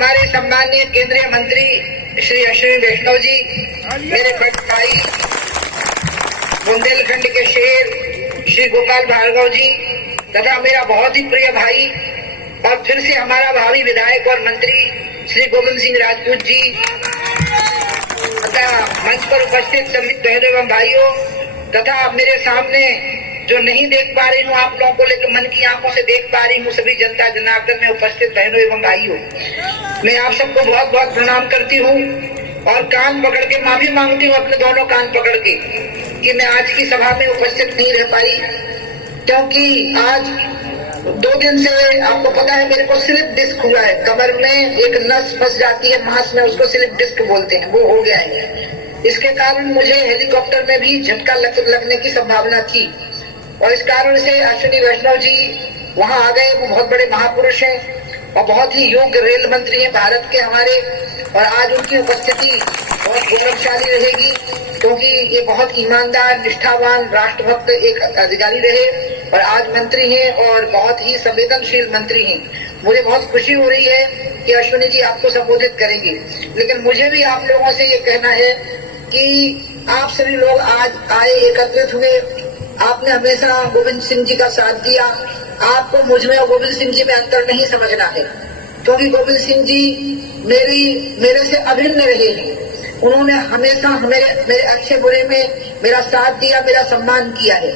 हमारे सम्मानीय केंद्रीय मंत्री श्री अश्विनी वैष्णव जी, मेरे बड़े भाई बुंदेलखंड के शेर श्री गोपाल भार्गव जी, तथा मेरा बहुत ही प्रिय भाई और फिर से हमारा भावी विधायक और मंत्री श्री गोविंद सिंह राजपूत जी, तथा मंच पर उपस्थित सभी बहनों एवं भाइयों, तथा मेरे सामने जो नहीं देख पा रही हूँ आप लोगों को, लेकिन मन की आंखों से देख पा रही हूँ सभी जनता जनार्दन में उपस्थित बहनों एवं भाइयों, मैं आप सबको बहुत बहुत प्रणाम करती हूँ और कान पकड़ के माफी मांगती हूँ, अपने दोनों कान पकड़ के, कि मैं आज की सभा में उपस्थित नहीं रह पाई, क्योंकि आज 2 दिन से आपको पता है मेरे को स्लिप डिस्क हुआ है। कमर में एक नस फंस जाती है मांस में, उसको स्लिप डिस्क बोलते हैं, वो हो गया है। इसके कारण मुझे हेलीकॉप्टर में भी झटका लगने की संभावना थी और इस कारण से अश्विनी वैष्णव जी वहां आ गए। वो बहुत बड़े महापुरुष हैं और बहुत ही योग्य रेल मंत्री हैं भारत के हमारे, और आज उनकी उपस्थिति बहुत गौरवशाली रहेगी, क्योंकि ये बहुत ईमानदार, निष्ठावान, राष्ट्रभक्त एक अधिकारी रहे और आज मंत्री हैं और बहुत ही संवेदनशील मंत्री हैं। मुझे बहुत खुशी हो रही है कि अश्विनी जी आपको संबोधित करेंगे, लेकिन मुझे भी आप लोगों से ये कहना है कि आप सभी लोग आज आए, एकत्रित हुए, आपने हमेशा गोविंद सिंह जी का साथ दिया। आपको मुझ में और गोविंद सिंह जी में अंतर नहीं समझना है, क्योंकि गोविंद सिंह जी मेरे से अभिन्न रहे हैं। उन्होंने हमेशा मेरे अच्छे बुरे में मेरा साथ दिया, मेरा सम्मान किया है।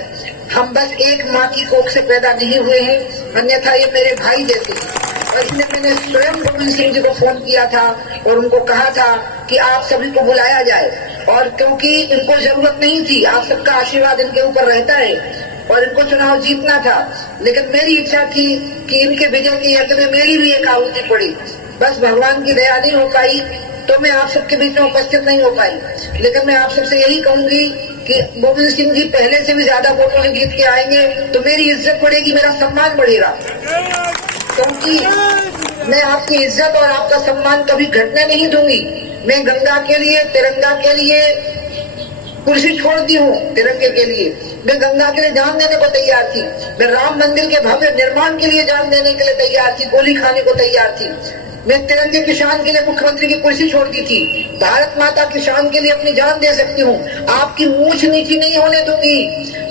हम बस एक माँ की कोख से पैदा नहीं हुए हैं, अन्यथा ये मेरे भाई जैसे हैं। और इसलिए मैंने स्वयं गोविंद सिंह जी को फोन किया था और उनको कहा था कि आप सभी को बुलाया जाए, और क्योंकि इनको जरूरत नहीं थी, आप सबका आशीर्वाद इनके ऊपर रहता है और इनको चुनाव जीतना था, लेकिन मेरी इच्छा थी कि इनके विजय के यज्ञ में मेरी भी एक आहुति पड़ी। बस भगवान की दया नहीं हो पाई तो मैं आप सबके बीच में उपस्थित नहीं हो पाई, लेकिन मैं आप सबसे यही कहूंगी कि गोविंद सिंह जी पहले से भी ज्यादा वोटों से जीत के आएंगे तो मेरी इज्जत बढ़ेगी, मेरा सम्मान बढ़ेगा, क्योंकि मैं आपकी इज्जत और आपका सम्मान कभी घटने नहीं दूंगी। मैं गंगा के लिए, तिरंगा के लिए कुर्सी छोड़ दी हूँ, तिरंगे के लिए मैं गंगा के लिए जान देने को तैयार थी, मैं राम मंदिर के भव्य निर्माण के लिए जान देने के लिए तैयार थी, गोली खाने को तैयार थी, मैं तिरंगे की शान के लिए मुख्यमंत्री की कुर्सी छोड़ दी थी, भारत माता की शान के लिए अपनी जान दे सकती हूँ। आपकी मूछ नीची नहीं होने दूंगी,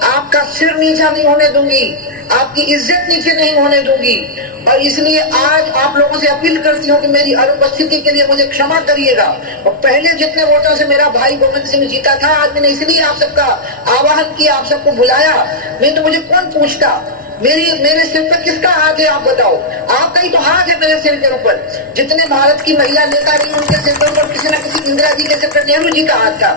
आपका सिर नीचा नहीं होने दूंगी, आपकी इज्जत नीचे नहीं होने दूंगी। और इसलिए आज आप लोगों से अपील करती हूँ कि मेरी अनुपस्थिति के लिए मुझे क्षमा करिएगा। और पहले जितने वोटों से मेरा भाई गोविंद सिंह जीता था, आज मैंने इसलिए आप सबका आह्वान किया, आप सबको बुलाया, नहीं तो मुझे कौन पूछता। मेरे सिर पर किसका हाथ है आप बताओ? आपका ही तो हाथ है मेरे सिर के ऊपर। जितने भारत की महिला नेता रही उनके सिर के ऊपर किसी न किसी, इंदिरा जी के सिर पर नेहरू जी का हाथ था,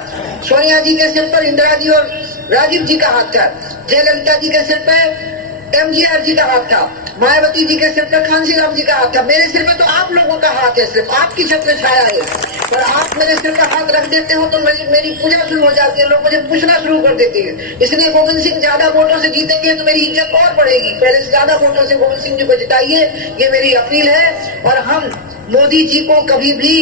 सोनिया जी के सिर पर इंदिरा जी और राजीव जी का हाथ था, जयललिता जी के सिर पर MGR जी का हाथ था, मायावती जी के सिर पर कांशीराम जी का हाथ था। मेरे सिर में तो आप लोगों का हाथ है, सिर्फ आपकी छत्र छाया है, और आप मेरे सिर पर हाथ रख देते हो तो मेरी पूजा शुरू हो जाती है, लोग मुझे पूछना शुरू कर देते हैं। इसलिए गोविंद सिंह ज्यादा वोटों से जीतेंगे तो मेरी इज्जत और बढ़ेगी। पहले से ज्यादा वोटों से गोविंद सिंह जी को जिताइए, ये मेरी अपील है। और हम मोदी जी को कभी भी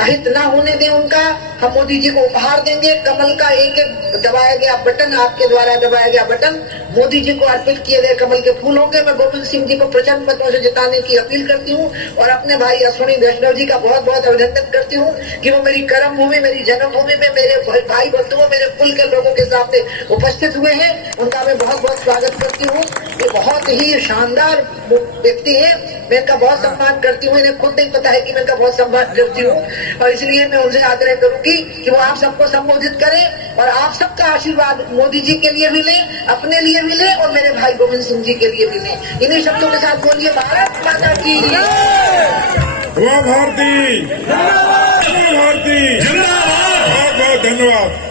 अहित ना होने दें उनका, हम मोदी जी को उपहार देंगे। कमल का एक एक दबाया गया बटन, आपके द्वारा दबाया गया बटन मोदी जी को अर्पित किए गए कमल के फूल होंगे। मैं गोविंद सिंह जी को प्रचंड मतों से जिताने की अपील करती हूँ और अपने भाई अश्विनी वैष्णव जी का बहुत बहुत अभिनंदन करती हूँ कि वो मेरी कर्म भूमि, मेरी जन्मभूमि में मेरे भाई बंधुओं, मेरे कुल के लोगों के सामने उपस्थित हुए हैं। उनका मैं बहुत बहुत स्वागत करती हूँ। ये बहुत ही शानदार व्यक्ति है, मैं इनका बहुत सम्मान करती हूँ। इन्हें खुद नहीं पता है कि मैं इनका बहुत सम्मान करती हूँ, और इसलिए मैं उनसे आग्रह करूंगी कि वो आप सबको संबोधित करें और आप सबका आशीर्वाद मोदी जी के लिए मिले, अपने लिए मिले और मेरे भाई गोविंद सिंह जी के लिए मिले। इन्हीं शब्दों के साथ बोलिए भारत माता की भारती, भारती, बहुत बहुत धन्यवाद।